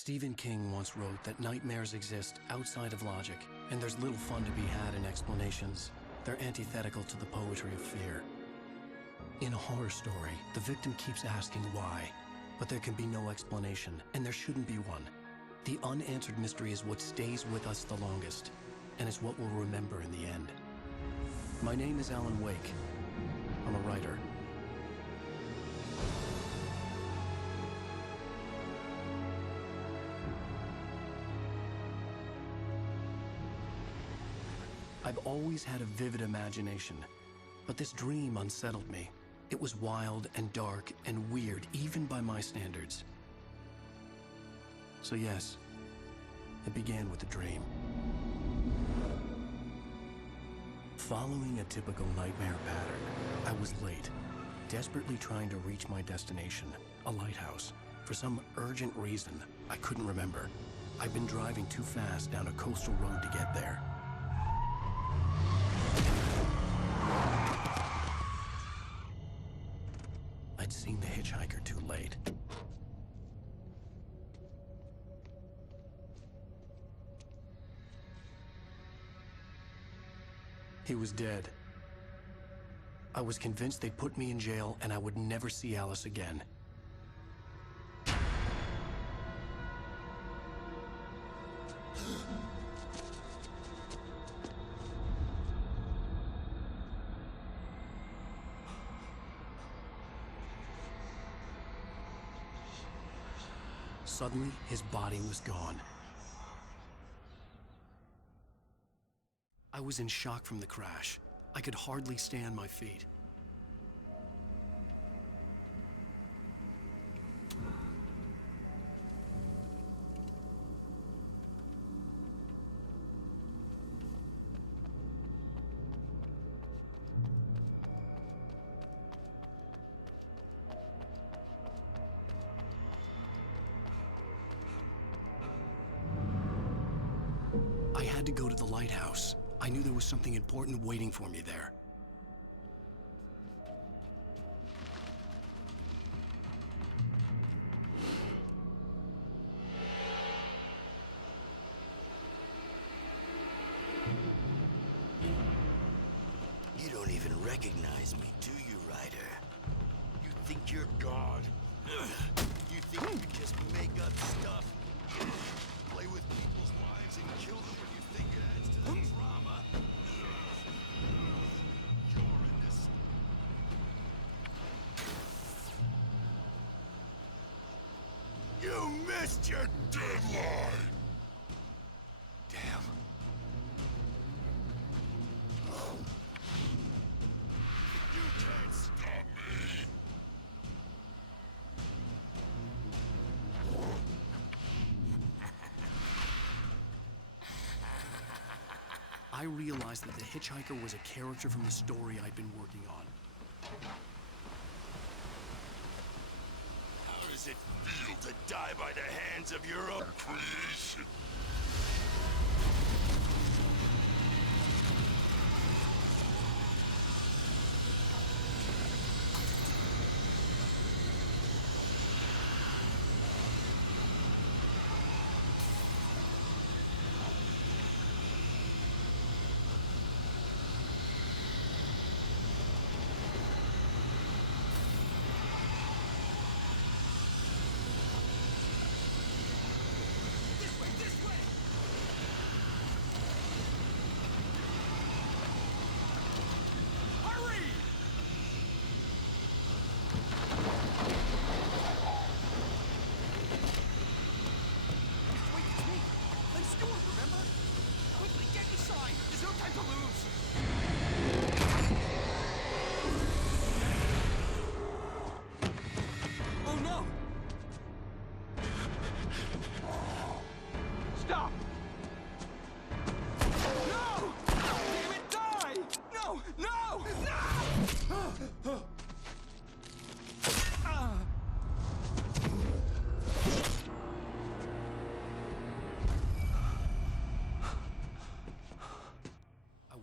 Stephen King once wrote that nightmares exist outside of logic, and there's little fun to be had in explanations. They're antithetical to the poetry of fear. In a horror story, the victim keeps asking why, but there can be no explanation, and there shouldn't be one. The unanswered mystery is what stays with us the longest, and it's what we'll remember in the end. My name is Alan Wake. I'm a writer. I've always had a vivid imagination, but this dream unsettled me. It was wild and dark and weird, even by my standards. So yes, it began with a dream. Following a typical nightmare pattern, I was late, desperately trying to reach my destination, a lighthouse. For some urgent reason, I couldn't remember. I'd been driving too fast down a coastal road to get there. I'd seen the hitchhiker too late. He was dead. I was convinced they'd put me in jail and I would never see Alice again. Suddenly, his body was gone. I was in shock from the crash. I could hardly stay on my feet. I had to go to the lighthouse. I knew there was something important waiting for me there. You don't even recognize me, do you, Ryder? You think you're God? You think you can just make up stuff? Play with people's lives and kill them when you think it adds to the drama? You're in this. You missed your deadline! Damn. You can't stop me! I realized that the hitchhiker was a character from the story I'd been working on. How does it feel to die by the hands of your own creation?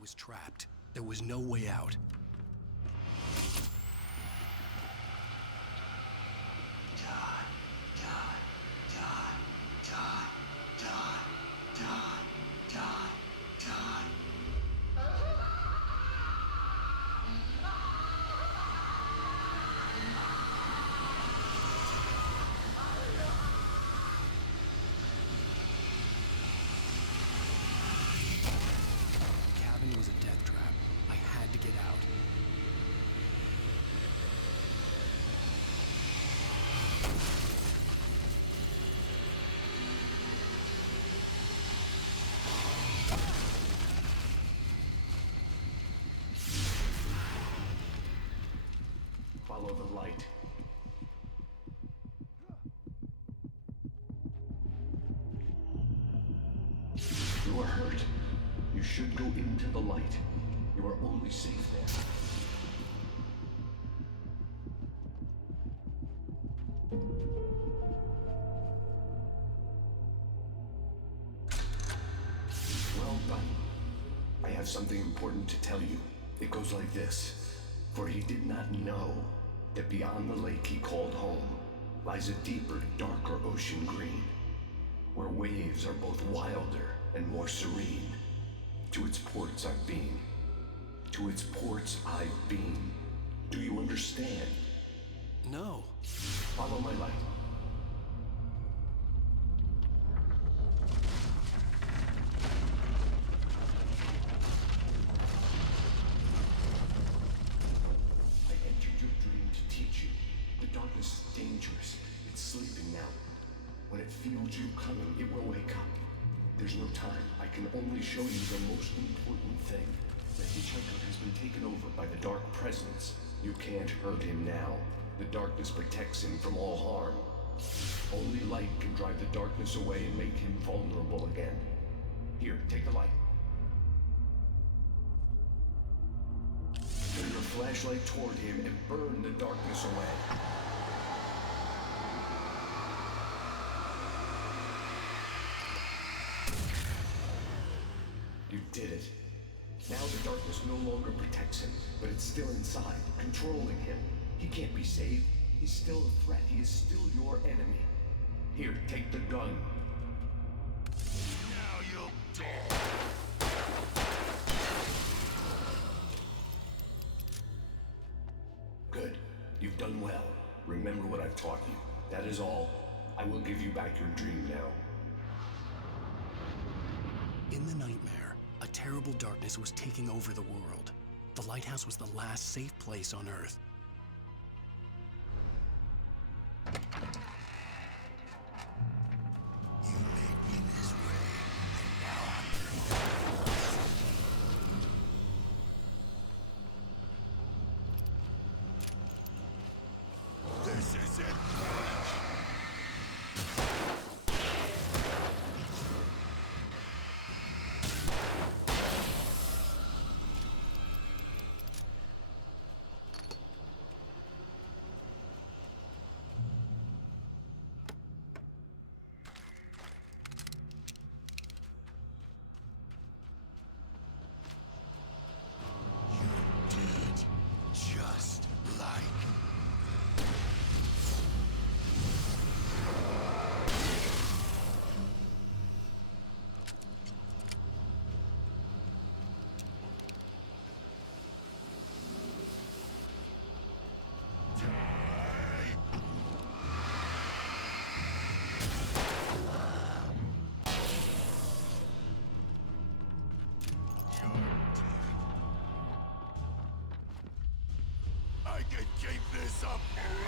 Was trapped. There was no way out. Die, die, die, die. follow the light. You are hurt. You should go into the light. You are only safe there. Well done. I have something important to tell you. It goes like this. For he did not know that beyond the lake he called home lies a deeper, darker ocean green, where waves are both wilder and more serene. To its ports I've been. To its ports I've been. Do you understand? No. Follow my light. I entered your dream to teach you. The darkness is dangerous. It's sleeping now. When it feels you coming, it will wake up. There's no time. I can only show you the most important thing. The hitchhiker has been taken over by the dark presence. You can't hurt him now. The darkness protects him from all harm. Only light can drive the darkness away and make him vulnerable again. Here, take the light. Turn your flashlight toward him and burn the darkness away. You did it. Now the darkness no longer protects him, but it's still inside, controlling him. He can't be saved. He's still a threat. He is still your enemy. Here, take the gun. Now you'll die. Good. You've done well. Remember what I've taught you. That is all. I will give you back your dream now. In the nightmare, a terrible darkness was taking over the world. The lighthouse was the last safe place on Earth. You made me this way, and now I'm this is it. You did just like I can keep this up forever.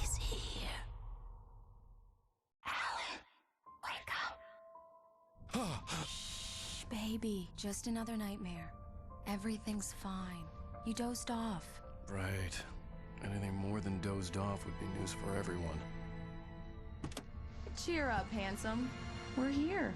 He's here. Alan, wake up. Shh, baby, just another nightmare. Everything's fine. You dozed off. Right. Anything more than dozed off would be news for everyone. Cheer up, handsome. We're here.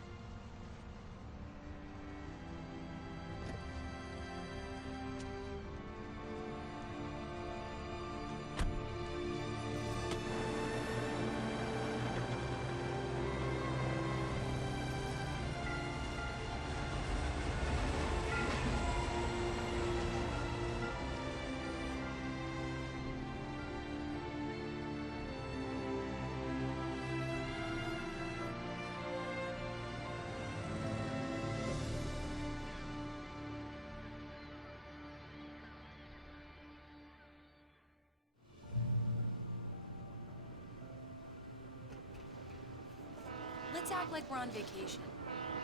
Let's act like we're on vacation.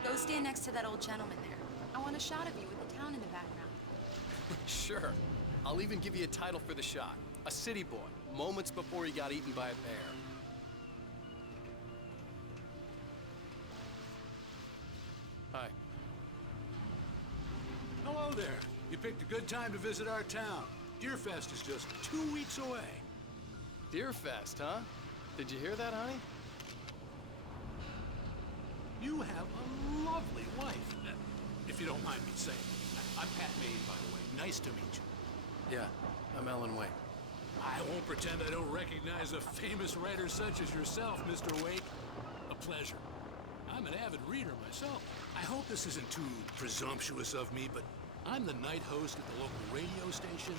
Go stand next to that old gentleman there. I want a shot of you with the town in the background. Sure. I'll even give you a title for the shot. A city boy, moments before he got eaten by a bear. Hi. Hello there. You picked a good time to visit our town. Deerfest is just 2 weeks away. Deerfest, huh? Did you hear that, honey? You have a lovely wife, if you don't mind me saying. I'm Pat Maine, by the way. Nice to meet you. Yeah, I'm Alan Wake. I won't pretend I don't recognize a famous writer such as yourself, Mr. Wake. A pleasure. I'm an avid reader myself. I hope this isn't too presumptuous of me, but I'm the night host at the local radio station.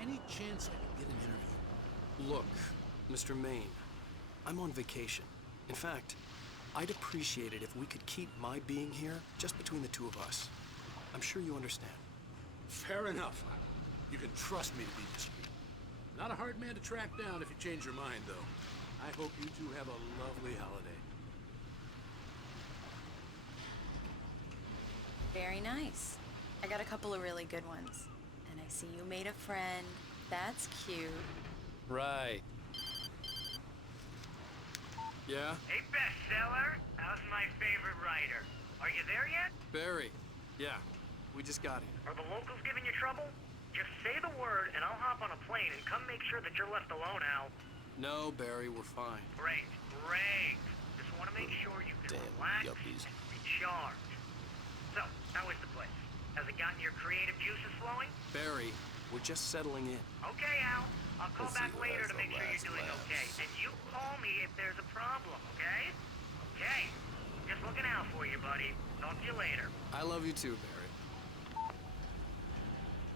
Any chance I could get an interview? Look, Mr. Maine, I'm on vacation. In fact, I'd appreciate it if we could keep my being here just between the two of us. I'm sure you understand. Fair enough. You can trust me to be discreet. Not a hard man to track down if you change your mind, though. I hope you two have a lovely holiday. Very nice. I got a couple of really good ones. And I see you made a friend. That's cute. Right. Yeah? Hey, bestseller. How's my favorite writer? Are you there yet? Barry. Yeah, we just got here. Are the locals giving you trouble? Just say the word, and I'll hop on a plane and come make sure that you're left alone, Al. No, Barry, we're fine. Great, great. Just want to make sure you can relax and recharge. So, how is the place? Has it gotten your creative juices flowing? Barry, we're just settling in. Okay, Al. I'll call back later to make sure you're doing okay. And you call me if there's a problem, okay? Okay. Just looking out for you, buddy. Talk to you later. I love you too, Barry.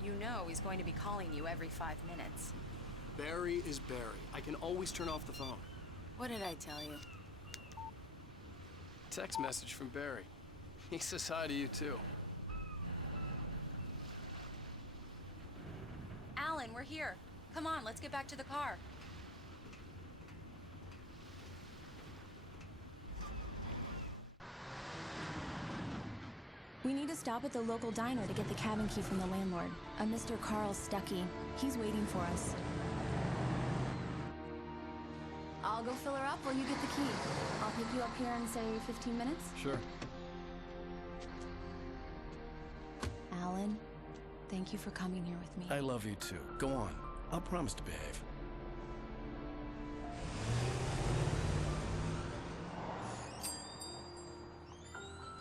You know he's going to be calling you every 5 minutes. Barry is Barry. I can always turn off the phone. What did I tell you? Text message from Barry. He says hi to you too. Alan, we're here. Come on, let's get back to the car. We need to stop at the local diner to get the cabin key from the landlord, a Mr. Carl Stucky. He's waiting for us. I'll go fill her up while you get the key. I'll pick you up here in, say, 15 minutes? Sure. Alan, thank you for coming here with me. I love you too. Go on. I'll promise to behave.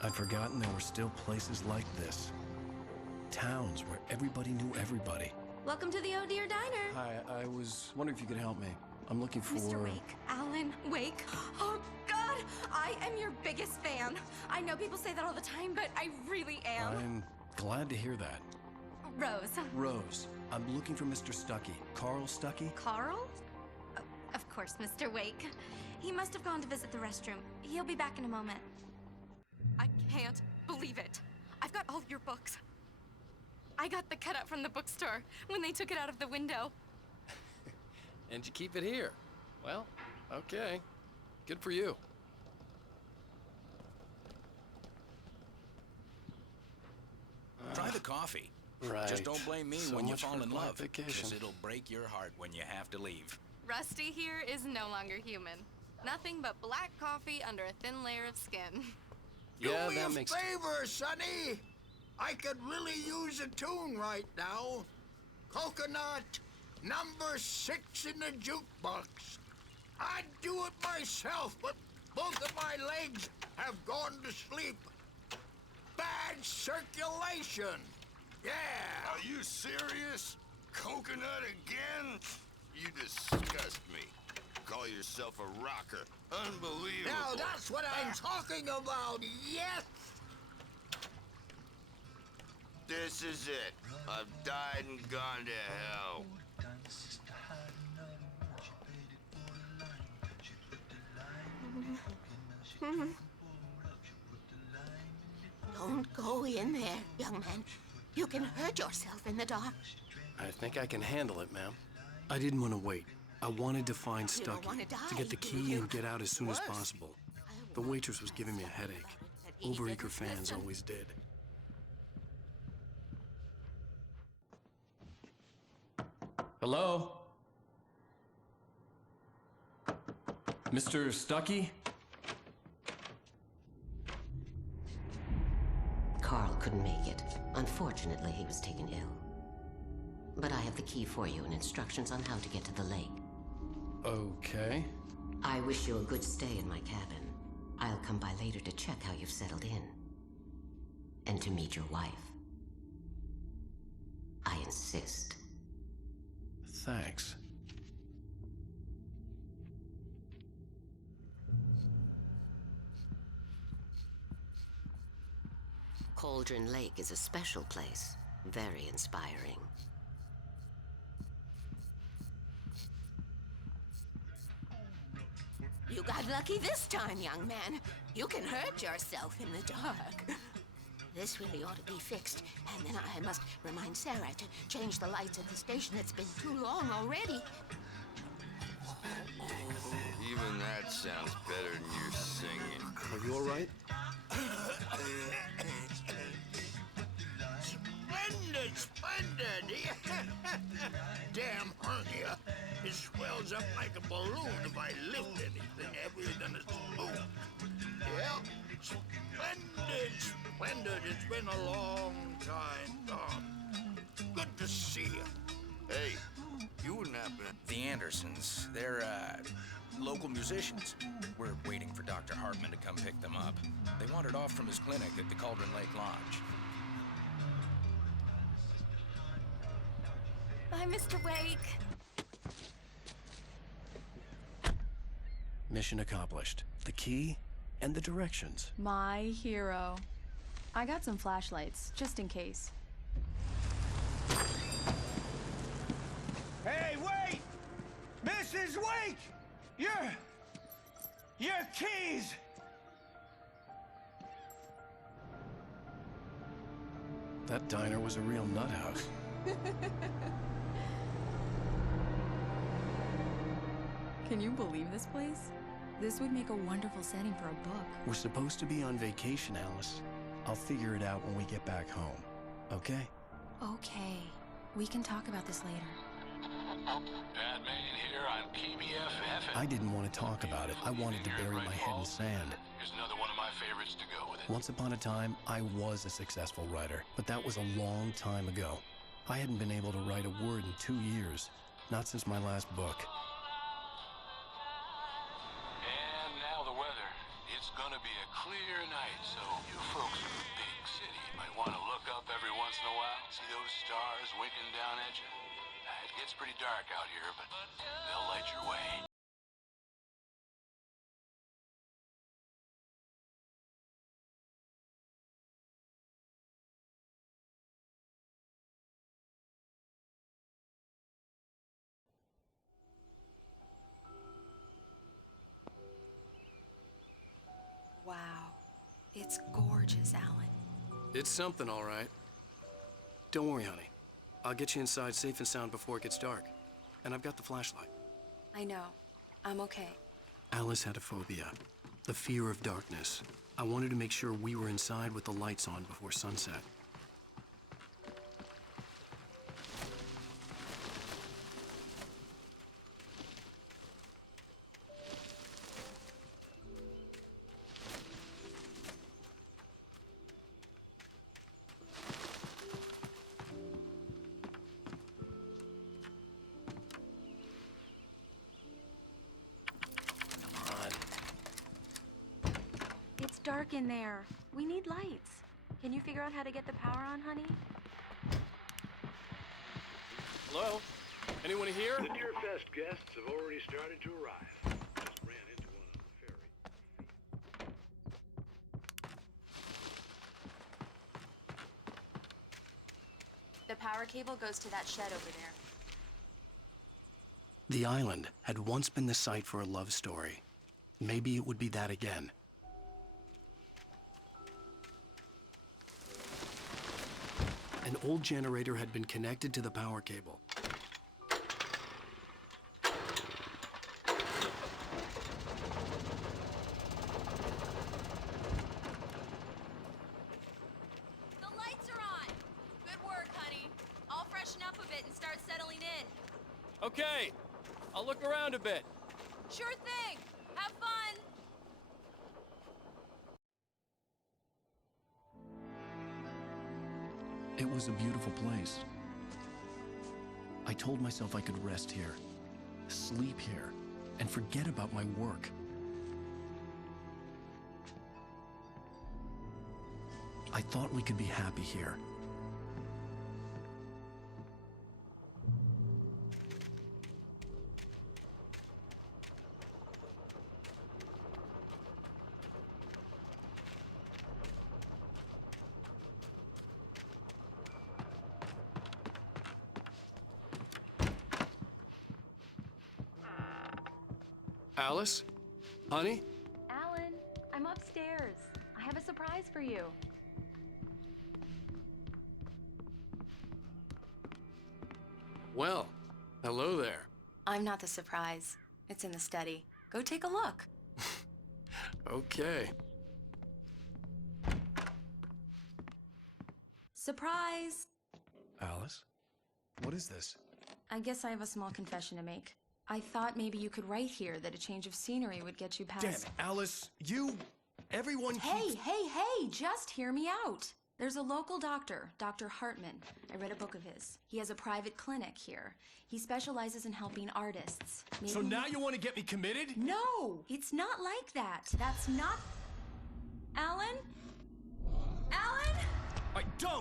I'd forgotten there were still places like this. Towns where everybody knew everybody. Welcome to the Oh Dear Diner. Hi, I was wondering if you could help me. I'm looking for... Mr. Wake, Alan Wake. Oh, God, I am your biggest fan. I know people say that all the time, but I really am. I'm glad to hear that. Rose. Rose, I'm looking for Mr. Stucky. Carl Stucky? Carl? Of course, Mr. Wake. He must have gone to visit the restroom. He'll be back in a moment. I can't believe it. I've got all your books. I got the cutout from the bookstore when they took it out of the window. And you keep it here. Well, okay. Good for you. Try the coffee. Right. Just don't blame me So when you much fall for in quiet love, vacation. because it'll break your heart when you have to leave. Rusty here is no longer human. Nothing but black coffee under a thin layer of skin. Yeah, Do me that a makes... favor, Sonny. I could really use a tune right now. Coconut, Number 6 in the jukebox. I'd do it myself, but both of my legs have gone to sleep. Bad circulation. Yeah. Are you serious? Coconut again? You disgust me. Call yourself a rocker. Unbelievable. Now that's what I'm talking about, yes! This is it. I've died and gone to hell. Don't go in there, young man. You can hurt yourself in the dark. I think I can handle it, ma'am. I didn't want to wait. I wanted to find You don't Stucky, want to die, to get the do key you? and get out as soon as Worse. possible. The waitress was giving me a headache. Overeager fans always did. Hello? Mr. Stucky? Carl couldn't make it. Unfortunately, he was taken ill. But I have the key for you and instructions on how to get to the lake. Okay. I wish you a good stay in my cabin. I'll come by later to check how you've settled in. And to meet your wife. I insist. Thanks. Cauldron Lake is a special place. Very inspiring. You got lucky this time, young man. You can hurt yourself in the dark. This really ought to be fixed. And then I must remind Sarah to change the lights at the station. It's been too long already. Even that sounds better than your singing. Are you all right? Splendid, splendid! Damn hernia. It swells up like a balloon if I lift anything heavier than a spoon. Yeah, splendid, splendid. It's been a long time. Oh, good to see you. Hey, you wouldn't happen to... The Andersons, they're, local musicians. We're waiting for Dr. Hartman to come pick them up. They wandered off from his clinic at the Cauldron Lake Lodge. Bye, Mr. Wake. Mission accomplished. The key and the directions. My hero. I got some flashlights, just in case. Hey, wait! Mrs. Wake! Your keys! That diner was a real nut house. Can you believe this place? This would make a wonderful setting for a book. We're supposed to be on vacation, Alice. I'll figure it out when we get back home. Okay? Okay. We can talk about this later. Bad man here on KBFF. I didn't want to talk about it. I wanted to bury my head in sand. Here's another one of my favorites to go with it. Once upon a time, I was a successful writer, but that was a long time ago. I hadn't been able to write a word in 2 years. Not since my last book. And now the weather. It's gonna be a clear night, so you folks in the big city might want to look up every once in a while. See those stars winking down at you? It gets pretty dark out here, but they'll light your way. Wow. It's gorgeous, Alan. It's something, all right. Don't worry, honey. I'll get you inside safe and sound before it gets dark. And I've got the flashlight. I know. I'm okay. Alice had a phobia. The fear of darkness. I wanted to make sure we were inside with the lights on before sunset. dark in there. We need lights. Can you figure out how to get the power on, honey? Hello? Anyone here? The Deerfest guests have already started to arrive. Just ran into one on the ferry. The power cable goes to that shed over there. The island had once been the site for a love story. Maybe it would be that again. An old generator had been connected to the power cable. The lights are on! Good work, honey. I'll freshen up a bit and start settling in. Okay. I'll look around a bit. Sure thing! Have fun! It was a beautiful place. I told myself I could rest here, sleep here, and forget about my work. I thought we could be happy here. Alice? Honey? Alan, I'm upstairs. I have a surprise for you. Well, hello there. I'm not the surprise. It's in the study. Go take a look. Okay. Surprise! Alice? What is this? I guess I have a small confession to make. I thought maybe you could write here that a change of scenery would get you past... Damn it, Alice, everyone Hey, just hear me out. There's a local doctor, Dr. Hartman. I read a book of his. He has a private clinic here. He specializes in helping artists. So now you want to get me committed? No, it's not like that. That's not... Alan? Alan?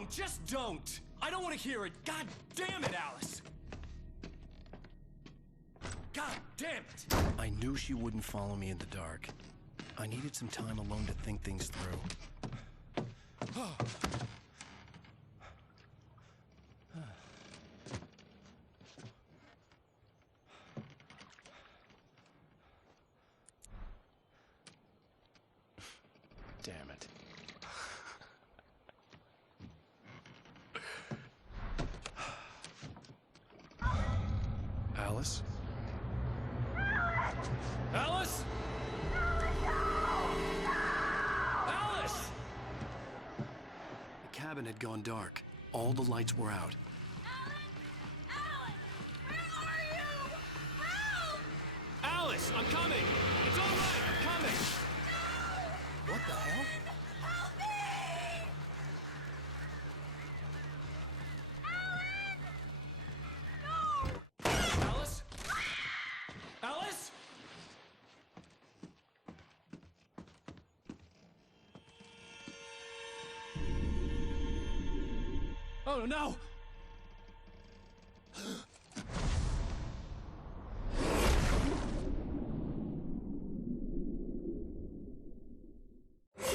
Just don't! I don't want to hear it. God damn it, Alice! God damn it! I knew she wouldn't follow me in the dark. I needed some time alone to think things through. Damn it. Alice? Alice? Alice! The cabin had gone dark. All the lights were out. Alice, I'm coming! It's all right, I'm coming! What the hell? Alice? Alice? Oh no!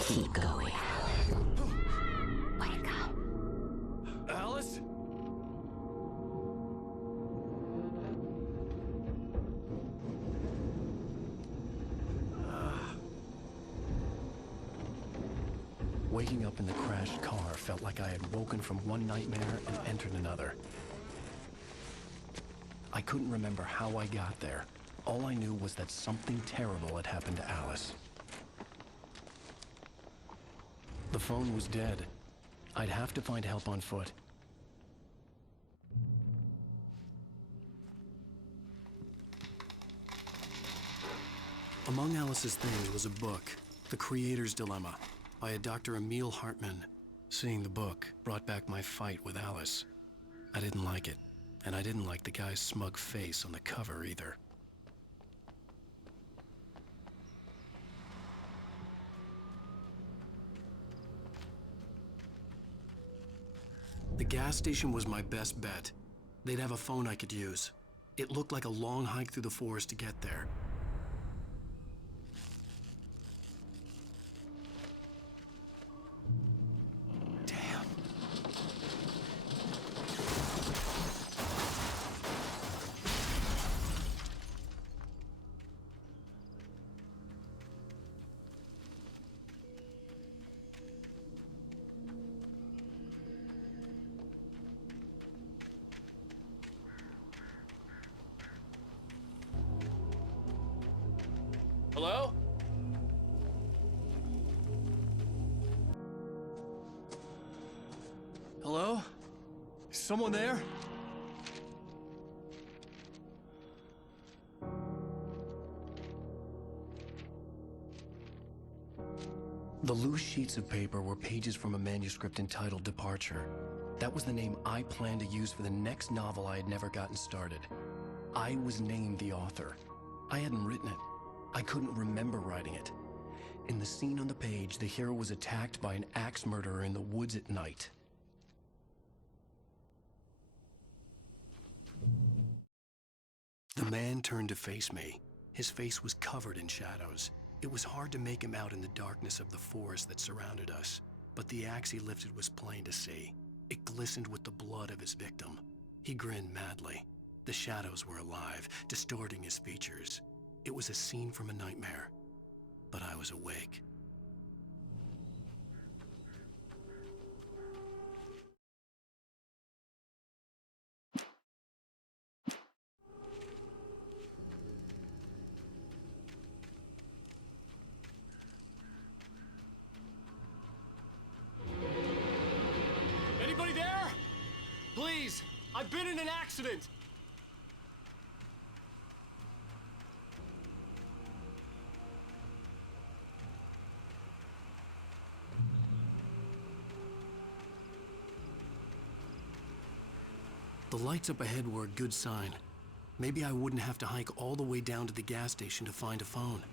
Keep going. Wake up. Alice? Waking up in the crashed car felt like I had woken from one nightmare and entered another. I couldn't remember how I got there. All I knew was that something terrible had happened to Alice. The phone was dead. I'd have to find help on foot. Among Alice's things was a book, The Creator's Dilemma, by a Dr. Emil Hartman. Seeing the book brought back my fight with Alice. I didn't like it, and I didn't like the guy's smug face on the cover either. The gas station was my best bet. They'd have a phone I could use. It looked like a long hike through the forest to get there. Hello? Hello? Is someone there? The loose sheets of paper were pages from a manuscript entitled Departure. That was the name I planned to use for the next novel I had never gotten started. I was named the author. I hadn't written it. I couldn't remember writing it. In the scene on the page, the hero was attacked by an axe murderer in the woods at night. The man turned to face me. His face was covered in shadows. It was hard to make him out in the darkness of the forest that surrounded us, but the axe he lifted was plain to see. It glistened with the blood of his victim. He grinned madly. The shadows were alive, distorting his features. It was a scene from a nightmare, but I was awake. Anybody there? Please, I've been in an accident. The lights up ahead were a good sign. Maybe I wouldn't have to hike all the way down to the gas station to find a phone.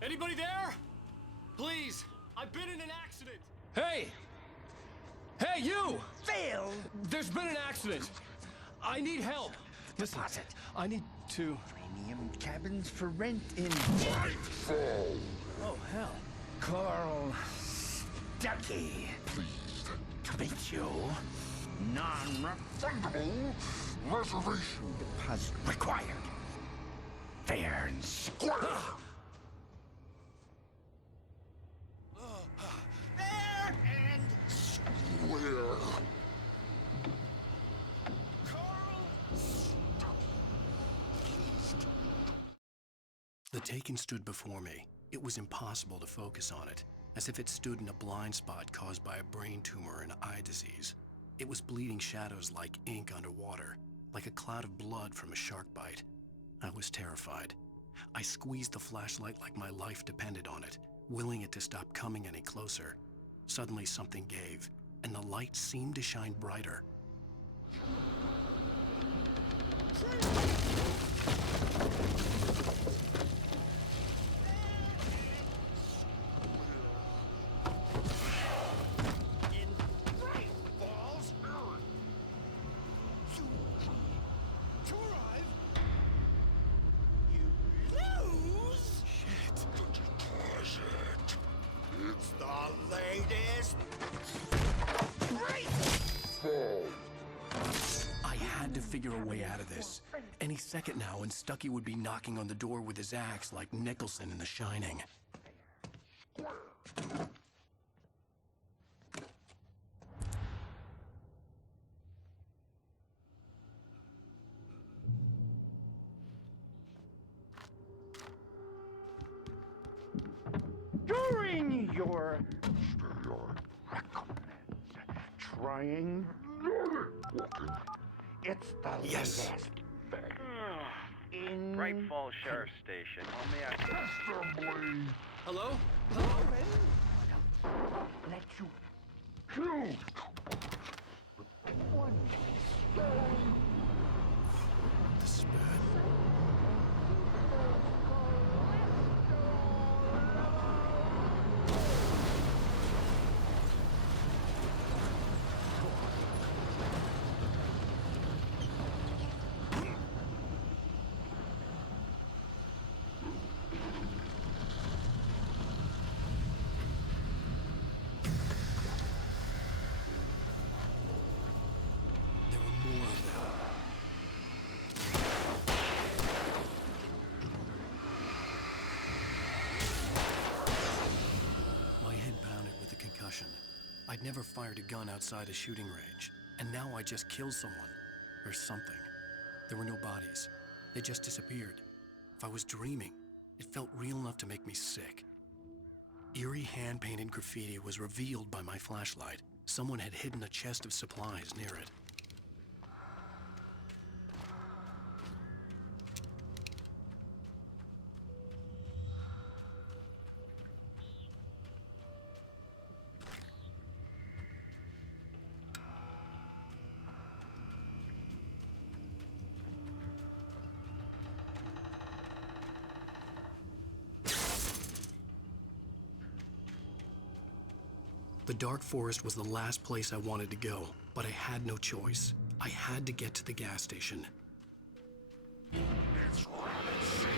Anybody there? Please, I've been in an accident. Hey! Hey, you! Phil! There's been an accident. I need help. Listen, I need to... Premium cabins for rent in Nightfall. Oh, hell. Carl Stucky. Pleased to meet you. Non-refundable reservation deposit required. Fair and square. Fair and square. The Taken stood before me. It was impossible to focus on it, as if it stood in a blind spot caused by a brain tumor and eye disease. It was bleeding shadows like ink underwater, like a cloud of blood from a shark bite. I was terrified. I squeezed the flashlight like my life depended on it, willing it to stop coming any closer. Suddenly something gave, and the light seemed to shine brighter. I had to figure a way out of this. Any second now, and Stucky would be knocking on the door with his axe like Nicholson in The Shining. During your recommend trying it's the Yes. last in Bright Falls Sheriff Station. Hello? let you kill This is bad. I'd never fired a gun outside a shooting range, and now I just killed someone. Or something. There were no bodies. They just disappeared. If I was dreaming, it felt real enough to make me sick. Eerie hand-painted graffiti was revealed by my flashlight. Someone had hidden a chest of supplies near it. The dark forest was the last place I wanted to go, but I had no choice. I had to get to the gas station. It's rabbit season.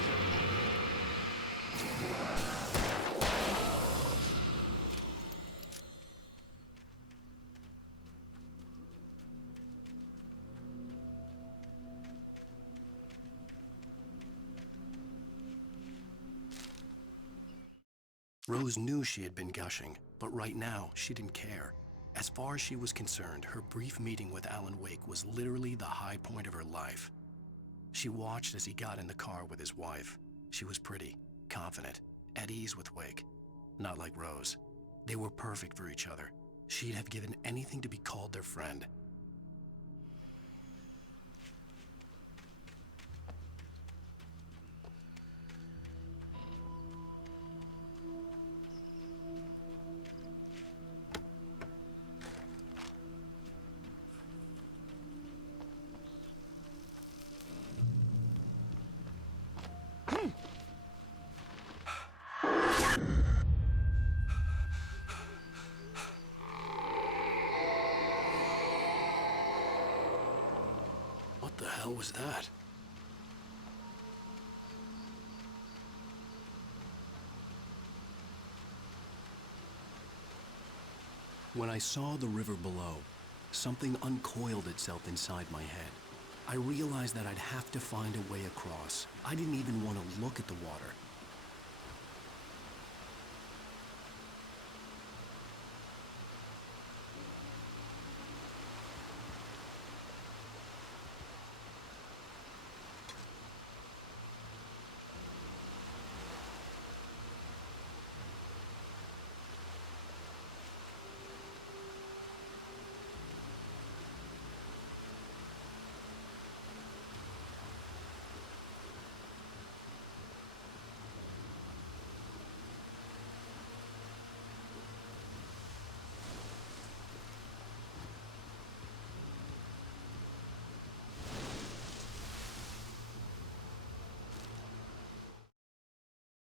Rose knew she had been gushing, but right now, she didn't care. As far as she was concerned, her brief meeting with Alan Wake was literally the high point of her life. She watched as he got in the car with his wife. She was pretty, confident, at ease with Wake. Not like Rose. They were perfect for each other. She'd have given anything to be called their friend. What the hell was that? When I saw the river below, something uncoiled itself inside my head. I realized that I'd have to find a way across. I didn't even want to look at the water.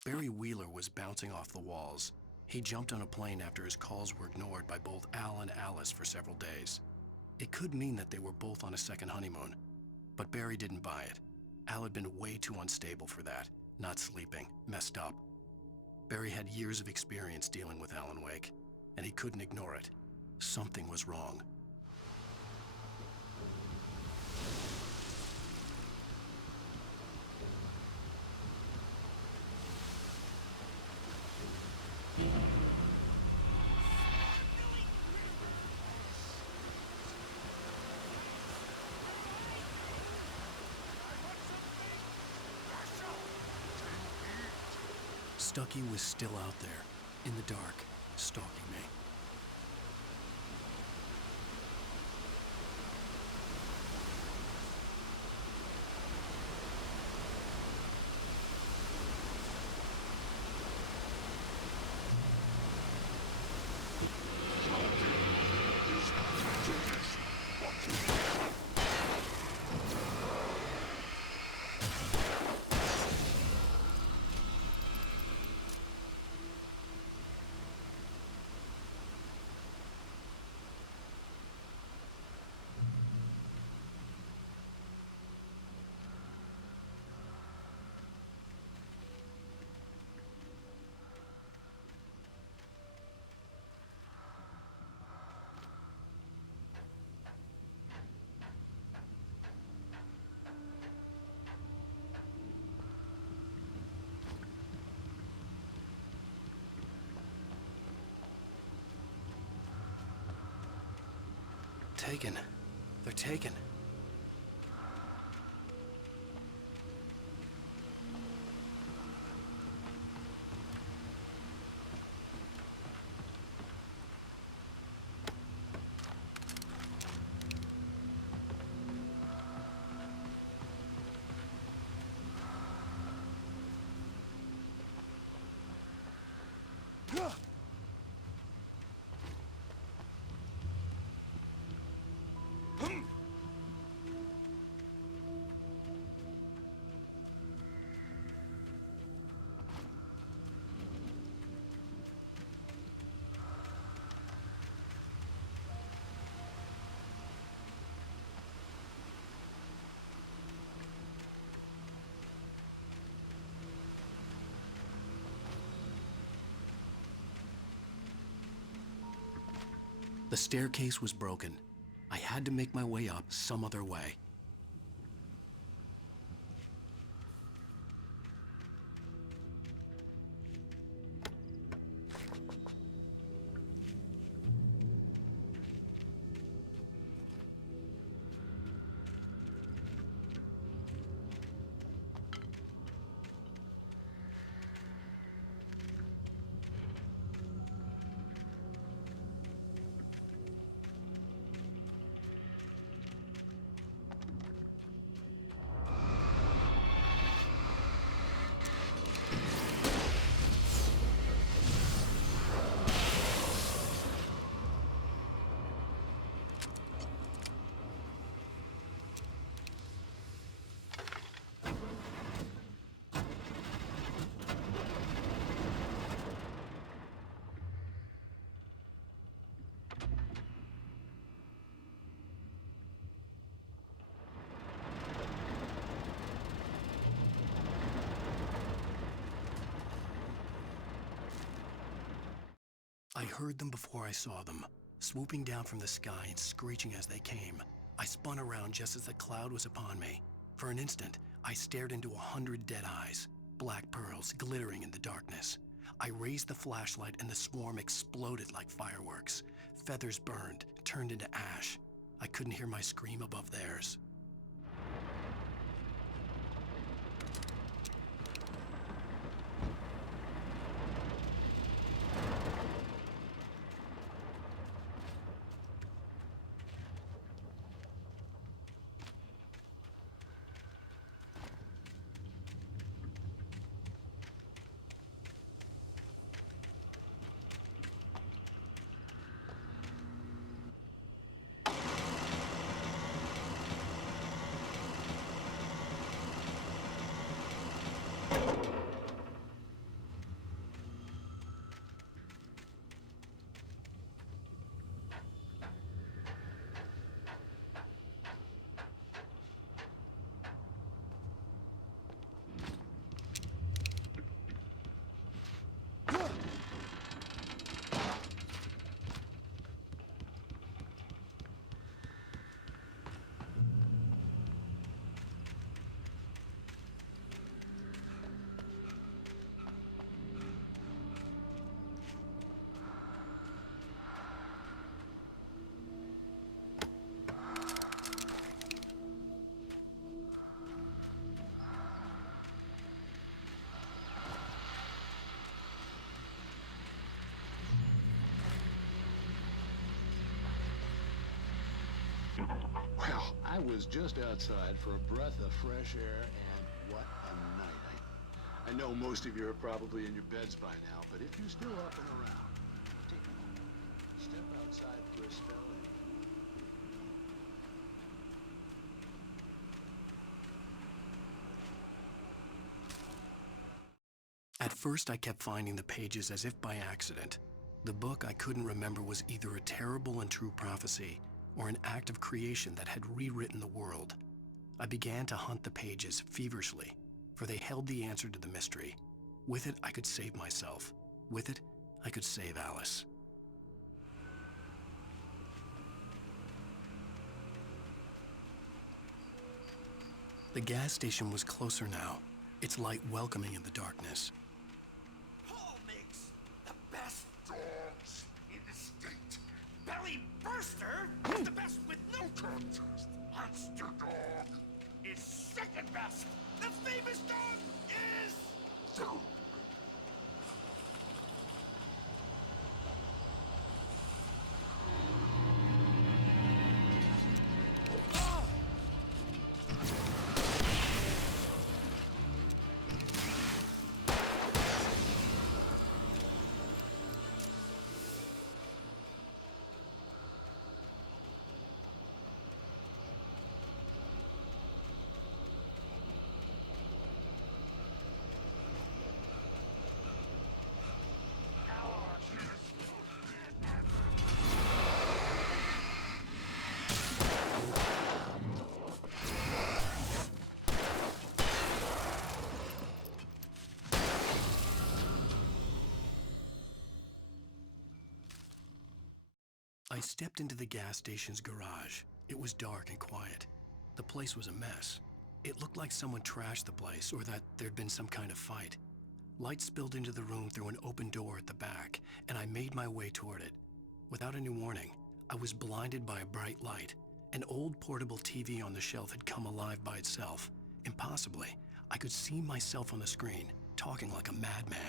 Barry Wheeler was bouncing off the walls. He jumped on a plane after his calls were ignored by both Al and Alice for several days. It could mean that they were both on a second honeymoon, but Barry didn't buy it. Al had been way too unstable for that, not sleeping, messed up. Barry had years of experience dealing with Alan Wake, and he couldn't ignore it. Something was wrong. Stucky was still out there, in the dark, stalking me. taken. They're taken. The staircase was broken. I had to make my way up some other way. I heard them before I saw them, swooping down from the sky and screeching as they came. I spun around just as the cloud was upon me. For an instant, I stared into 100 dead eyes, black pearls glittering in the darkness. I raised the flashlight and the swarm exploded like fireworks. Feathers burned, turned into ash. I couldn't hear my scream above theirs. Well, I was just outside for a breath of fresh air, and what a night. I know most of you are probably in your beds by now, but if you're still up and around, take a moment, step outside for a spell. At first, I kept finding the pages as if by accident. The book I couldn't remember was either a terrible and true prophecy or an act of creation that had rewritten the world. I began to hunt the pages feverishly, for they held the answer to the mystery. With it, I could save myself. With it, I could save Alice. The gas station was closer now, its light welcoming in the darkness. Paul makes the best dogs in the state. Belly Burster is the best with monster dog is second best. The famous dog is... I stepped into the gas station's garage. It was dark and quiet. The place was a mess. It looked like someone trashed the place or that there'd been some kind of fight. Light spilled into the room through an open door at the back, and I made my way toward it. Without any warning, I was blinded by a bright light. An old portable TV on the shelf had come alive by itself. Impossibly, I could see myself on the screen, talking like a madman.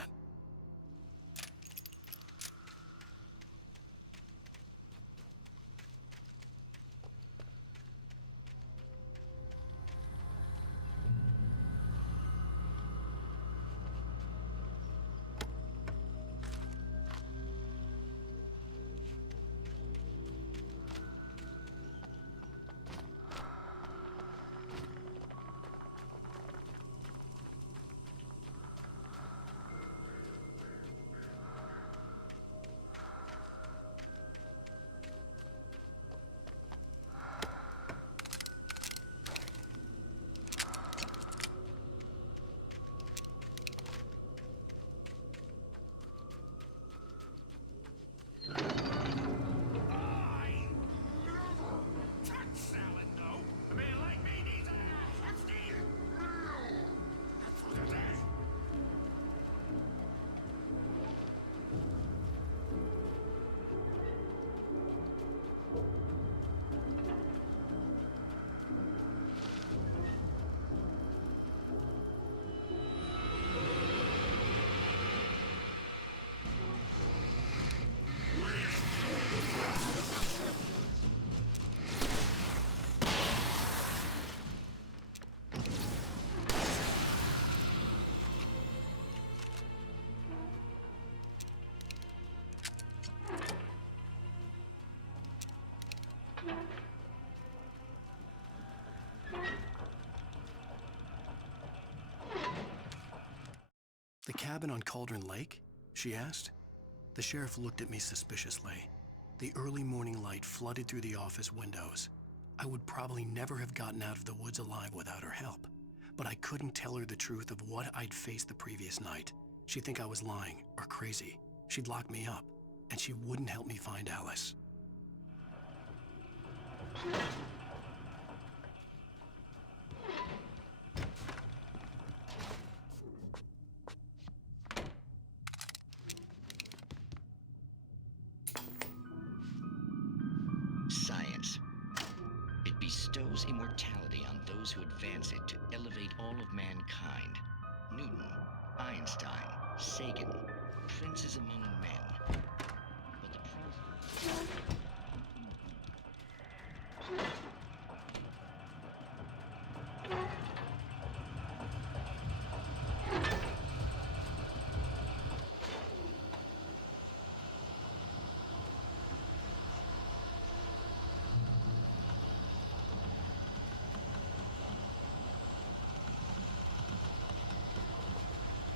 The cabin on Cauldron Lake? She asked. The sheriff looked at me suspiciously. The early morning light flooded through the office windows. I would probably never have gotten out of the woods alive without her help, but I couldn't tell her the truth of what I'd faced the previous night. She'd think I was lying or crazy. She'd lock me up, and she wouldn't help me find Alice. Science. It bestows immortality on those who advance it to elevate all of mankind. Newton, Einstein, Sagan, princes among men. But the problem...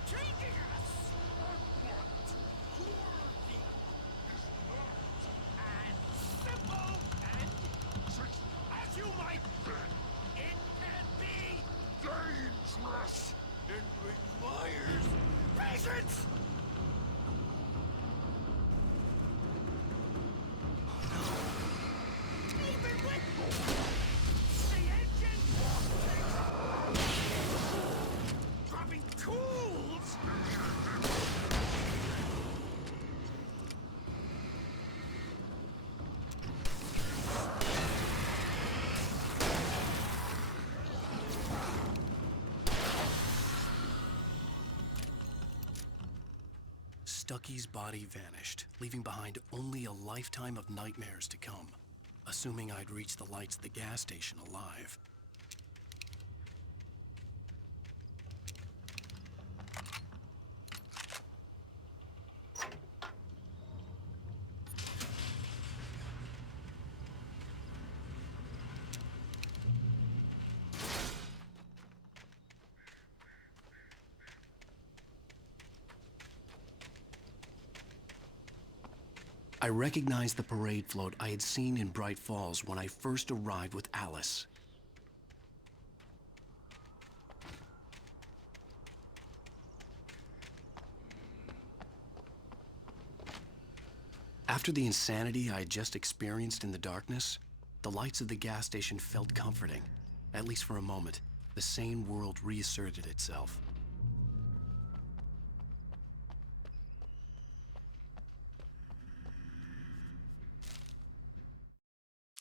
Taking us forward toward the Stucky's body vanished, leaving behind only a lifetime of nightmares to come, assuming I'd reached the lights at the gas station alive. I recognized the parade float I had seen in Bright Falls when I first arrived with Alice. After the insanity I had just experienced in the darkness, the lights of the gas station felt comforting. At least for a moment, the sane world reasserted itself.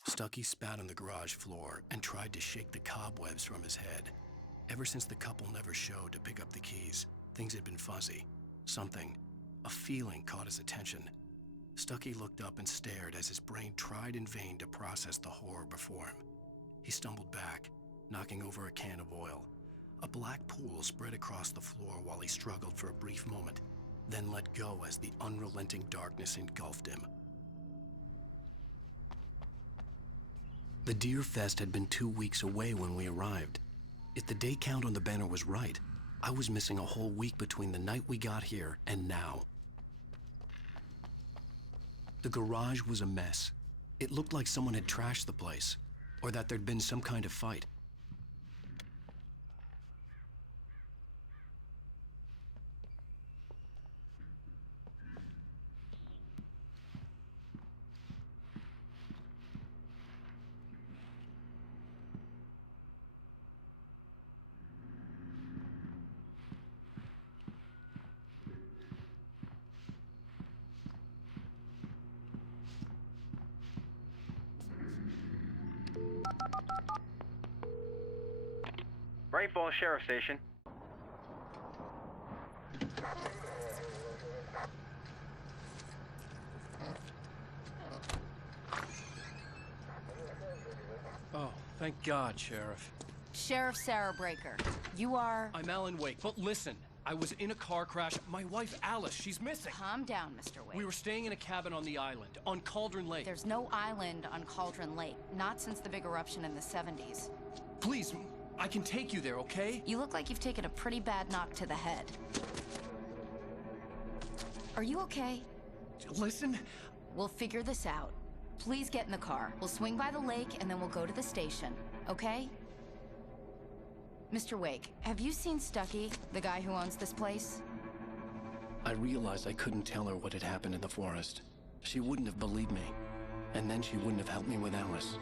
Stucky spat on the garage floor and tried to shake the cobwebs from his head. Ever since the couple never showed to pick up the keys, things had been fuzzy. Something, a feeling, caught his attention. Stucky looked up and stared as his brain tried in vain to process the horror before him. He stumbled back, knocking over a can of oil. A black pool spread across the floor while he struggled for a brief moment, then let go as the unrelenting darkness engulfed him. The Deer Fest had been 2 weeks away when we arrived. If the day count on the banner was right, I was missing a whole week between the night we got here and now. The garage was a mess. It looked like someone had trashed the place, or that there'd been some kind of fight. Bright Falls Sheriff Station. Oh, thank God, Sheriff. Sheriff Sarah Breaker. You are... I'm Alan Wake, but listen. I was in a car crash. My wife, Alice, she's missing. Calm down, Mr. Wake. We were staying in a cabin on the island, on Cauldron Lake. There's no island on Cauldron Lake. Not since the big eruption in the 70s. Please, I can take you there, okay? You look like you've taken a pretty bad knock to the head. Are you okay? Listen. We'll figure this out. Please get in the car. We'll swing by the lake and then we'll go to the station, okay? Mr. Wake, have you seen Stucky, the guy who owns this place? I realized I couldn't tell her what had happened in the forest. She wouldn't have believed me. And then she wouldn't have helped me with Alice.